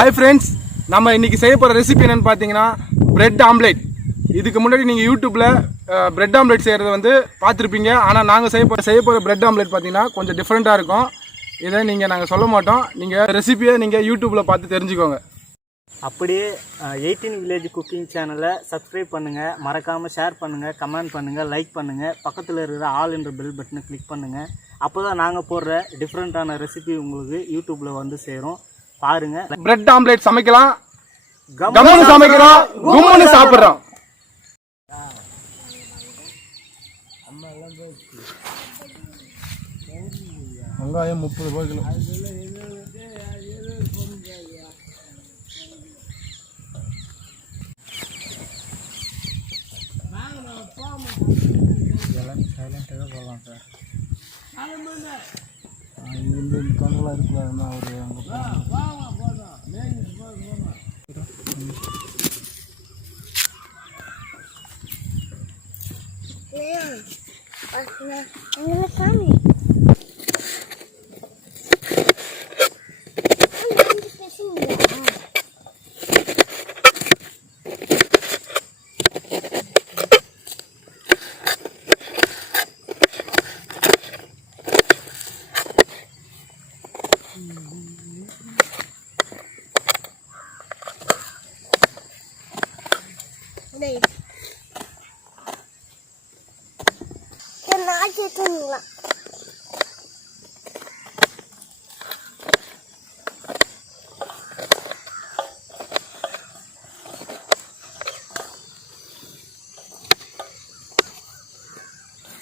Hi friends, நம்ம இன்னைக்கு செய்ய போகிற ரெசிபி என்னென்னு பார்த்தீங்கன்னா பிரெட் ஆம்லேட். இதுக்கு முன்னாடி நீங்கள் யூடியூப்பில் பிரெட் ஆம்லேட் செய்கிறது வந்து பார்த்துருப்பீங்க. ஆனால் நாங்கள் செய்ய போகிற பிரெட் ஆம்லேட் பார்த்தீங்கன்னா கொஞ்சம் டிஃப்ரெண்ட்டாக இருக்கும். இதை நாங்கள் சொல்ல மாட்டோம். நீங்கள் ரெசிபியை நீங்கள் யூடியூப்பில் பார்த்து தெரிஞ்சுக்கோங்க. அப்படியே 18 வில்லேஜ் குக்கிங் சேனலை சப்ஸ்கிரைப் பண்ணுங்கள், மறக்காமல் ஷேர் பண்ணுங்கள், கமெண்ட் பண்ணுங்கள், லைக் பண்ணுங்கள், பக்கத்தில் இருக்கிற ஆல் என்ற பெல் பட்டனை கிளிக் பண்ணுங்கள். அப்போ தான் நாங்கள் போடுற டிஃப்ரெண்ட்டான ரெசிபி உங்களுக்கு யூடியூப்பில் வந்து சேரும். பாருங்கள். பிரெட் ஆம்லேட் சமைக்கலாம், கம்முன்னு சமைக்கிறோம், கும்முன்னு சாப்பிட்றோம். வெங்காயம் 30 ரூபாய் கிலோ. சைலண்டாக போகலாம் சார். இங்கே கண்களாக இருக்கல ஒரு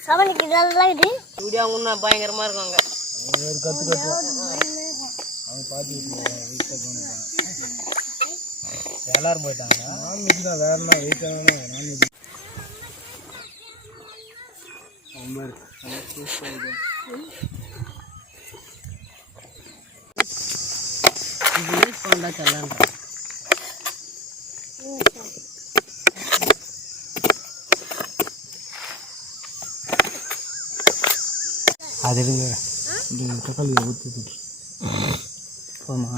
சவனுக்கு இதெல்லாம் இது வீடியோ முன்னா பயங்கரமாக இருக்காங்க. எல்லாரும் போயிட்டாங்க. நான்வெஜ் தான், வேற என்ன வெயிட்டான நான்வெஜ். அது எடுங்க, இந்த தக்காளி ஊற்றி போமா.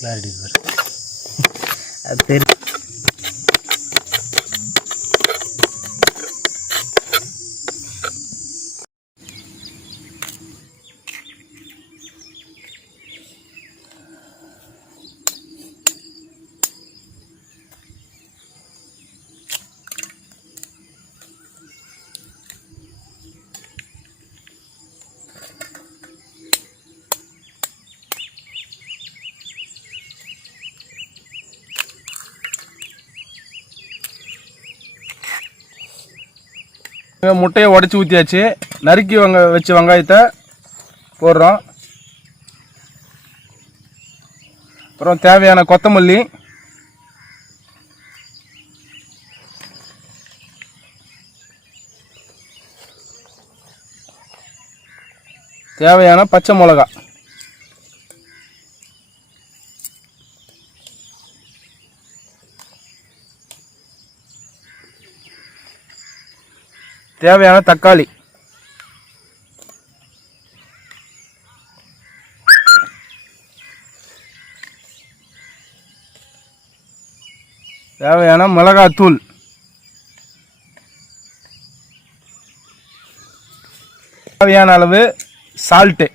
கிளாரிட்டி வரும் அது தெரியும். முட்டையை உடச்சி ஊற்றியாச்சு. நறுக்கி வச்ச வெங்காயத்தை போடுறோம். அப்புறம் தேவையான கொத்தமல்லி, தேவையான பச்சை மிளகாய், தேவையான தக்காளி, தேவையான மிளகாத்தூள், தேவையான அளவு சால்ட்டு,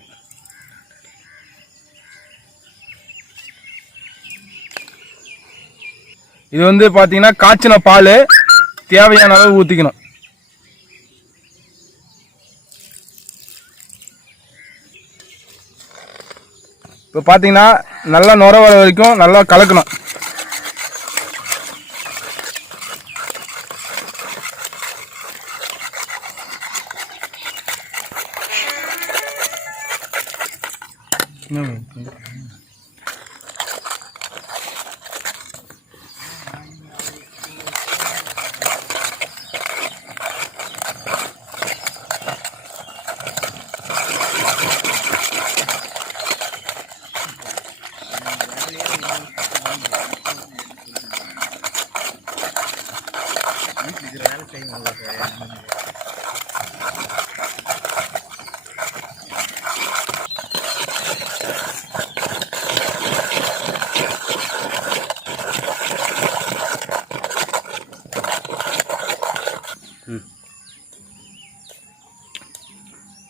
இது வந்து பார்த்தீங்கன்னா காய்ச்சின பால் தேவையான அளவு ஊற்றிக்கணும். இப்போ பார்த்தீங்கன்னா நல்லா நுர வர வரைக்கும் நல்லா கலக்கணும்.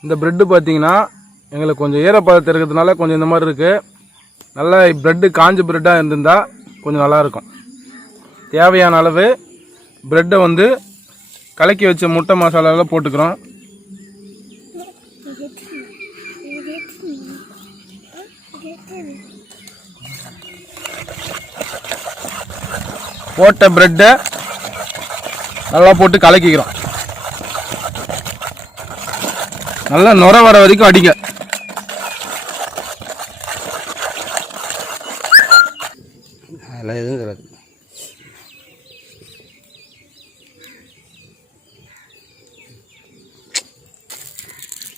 இந்த ப்ரெட்டு பார்த்தீங்கன்னா எங்களுக்கு கொஞ்சம் ஈரப்பதத்தை இருக்கிறதுனால கொஞ்சம் இந்த மாதிரி இருக்குது. நல்லா ப்ரெட்டு காஞ்ச ப்ரெட்டாக இருந்திருந்தால் கொஞ்சம் நல்லாயிருக்கும். தேவையான அளவு ப்ரெட்டை வந்து கலக்கி வச்ச முட்டை மசாலாவில் போட்டுக்கிறோம். போட்ட ப்ரெட்டை நல்லா போட்டு கலக்கிக்கிறோம். நல்லா நுர வர வரைக்கும் அடிக்க. அதெல்லாம் எதுவும் கிடையாது.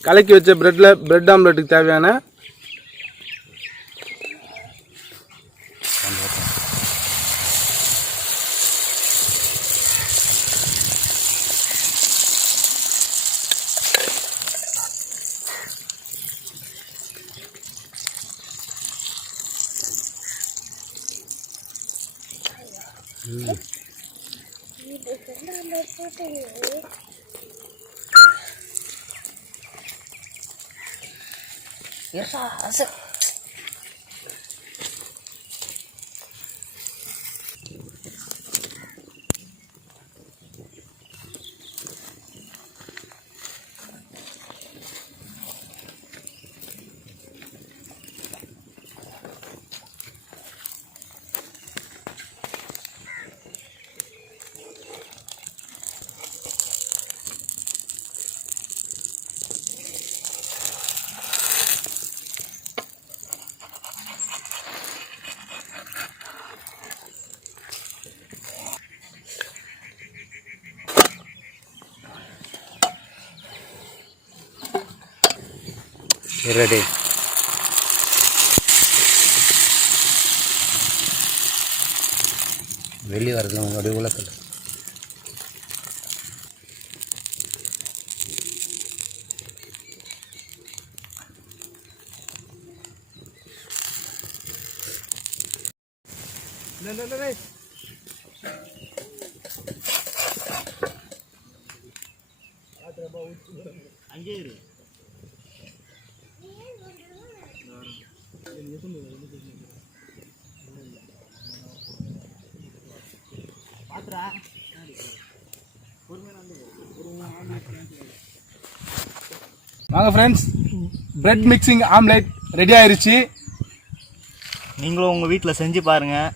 கலக்கி வச்ச பிரெட் ஆம்லெட்டுக்கு தேவையான ரெடி. வெளியே வரது உங்களுடைய உலகத்தில் அங்கே இரு. வாங்க friends, bread mixing omelette ready ஆயிருச்சு. நீங்களும் உங்கள் வீட்டில் செஞ்சு பாருங்கள்.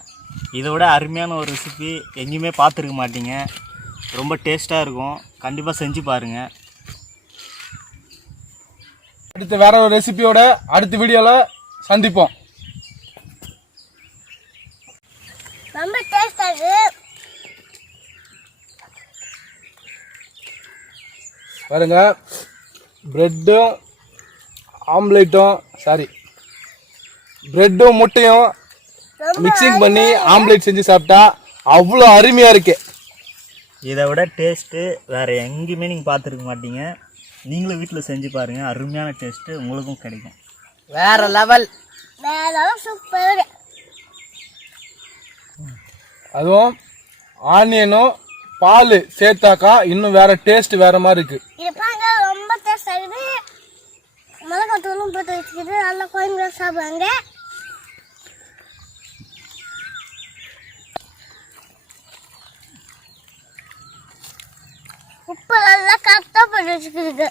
இதை விட அருமையான ஒரு ரெசிபி எங்கேயுமே பார்த்துருக்க மாட்டீங்க. ரொம்ப டேஸ்ட்டாக இருக்கும். கண்டிப்பாக செஞ்சு பாருங்கள். அடுத்து வேற ஒரு ரெசிபியோட அடுத்த வீடியோவில் சந்திப்போம். ரொம்ப டேஸ்டா இருக்கு. பாருங்க, பிரெட்டும் ஆம்லேட்டும் பிரெட்டும் முட்டையும் மிக்சிங் பண்ணி ஆம்லேட் செஞ்சு சாப்பிட்டா அவ்வளோ அருமையாக இருக்கு. இதை விட டேஸ்ட்டு வேறு எங்கேயுமே நீங்கள் பார்த்துருக்க மாட்டீங்க. நீங்களும் வீட்டில் செஞ்சு பாருங்கள். அருமையான டேஸ்ட்டு உங்களுக்கும் கிடைக்கும். வேற லெவல் சூப்பர். அதுவும் ஆனியனும் பால் சேர்த்தாக்கா இன்னும் வேற டேஸ்ட் வேற மாதிரி இருக்கு. இது பாருங்க, ரொம்ப டேஸ்ட் ஆகுது. மிளகாய் தூளும் போட்டு வச்சுக்கிட்டு நல்லா குழம்பு சாப்பிடுவாங்க. உப்பு நல்லா கரெக்டாக போட்டு வச்சுக்கிட்டு